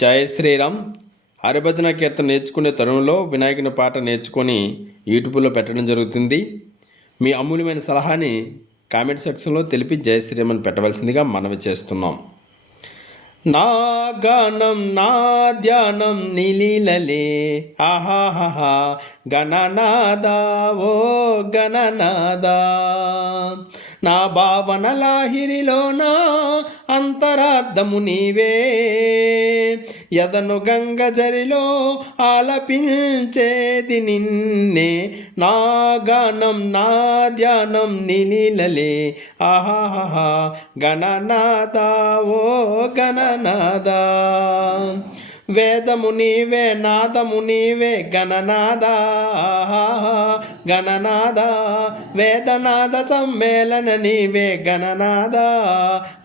జయ శ్రీరామ్. హరిభజన కీర్తన నేర్చుకునే తరుణంలో వినాయకుని పాట నేర్చుకొని యూట్యూబ్లో పెట్టడం జరుగుతుంది. మీ అమూల్యమైన సలహాని కామెంట్ సెక్షన్లో తెలిపి జయ శ్రీరామ్ అని పెట్టవలసిందిగా మనవి చేస్తున్నాం. నా గానం నా ధ్యానం నిలీలలే ఆహాహా గణనాదా ఓ గణనాదా, నా భావన లాహిరిలోన అంతరార్థము నీవే, యదను గంగ జరిలో ఆలపించేది నిన్నే, నా గానం నా ధ్యానం నిలీలలే ఆహాహా గణనాదా ఓ గణనాదా, వేదము నీవే నాదము నీవే గణనాదా గణనాదా, వేదనాద సమ్మేళన నీవే గణనాదా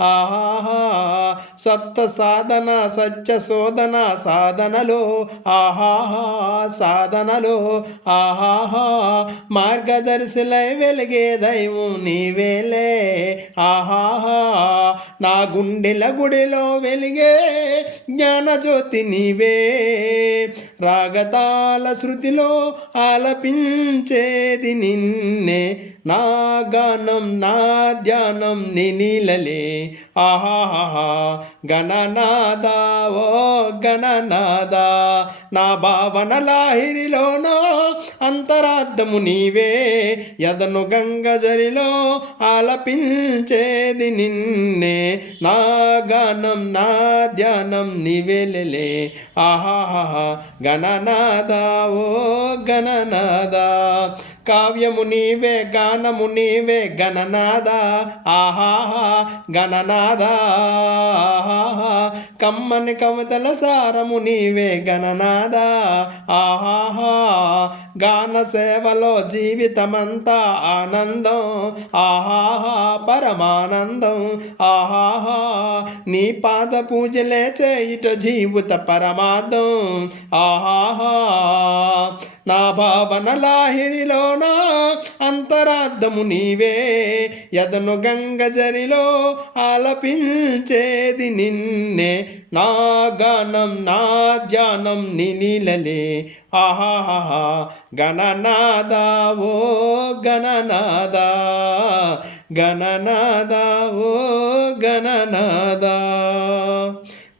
ఆహా, సప్త సాధన సత్య శోధన సాధనలో ఆహాహా సాధనలో ఆహాహా, మార్గదర్శిలై వెలిగే దైవం నీవేలే ఆహాహా, నా గుండెల గుడిలో వెలిగే జ్ఞానజ్యోతి నీవే, రాగతాల శృతిలో ఆలపించేది నిన్నే, నా గానం నా ధ్యానం నిలీలలే ఆహాహా గణనాదా ఓ గణనాదా, నా భావన లాహిరిలోనో అంతరార్థము నీవే, యదను గంగ జరిలో ఆలపించేది నిన్నే, నా గానం నా ధ్యానం నీవేలే ఆహాహా గణనాదా ఓ గణనాదా, కావ్యము నీవే గానము నీవే గణనాదా ఆహాహా గణనాదా ఆహాహా, కమ్మని కవితల సారము నీవే గణనాదా ఆహాహా, గాన సేవలో జీవితమంతా ఆనందం ఆహాహా పరమానందం ఆహాహా, నీ పాద పూజలే చేయుట జీవిత పరమార్థం ఆహాహా, నా భావన లాహిరిలోన అంతరార్థము నీవే, యదను గంగ జరిలో ఆలపించేది నిన్నే, నా గానం నా ధ్యానం నిలీలలే ఆహాహా గణనాదా ఓ గణనాదా గణనాదా ఓ గణనాదా.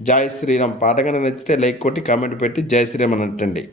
జై శ్రీరామ్. పాట కనుక నచ్చితే లైక్ కొట్టి కామెంట్ పెట్టి జై శ్రీరామ్ అని అంటండి.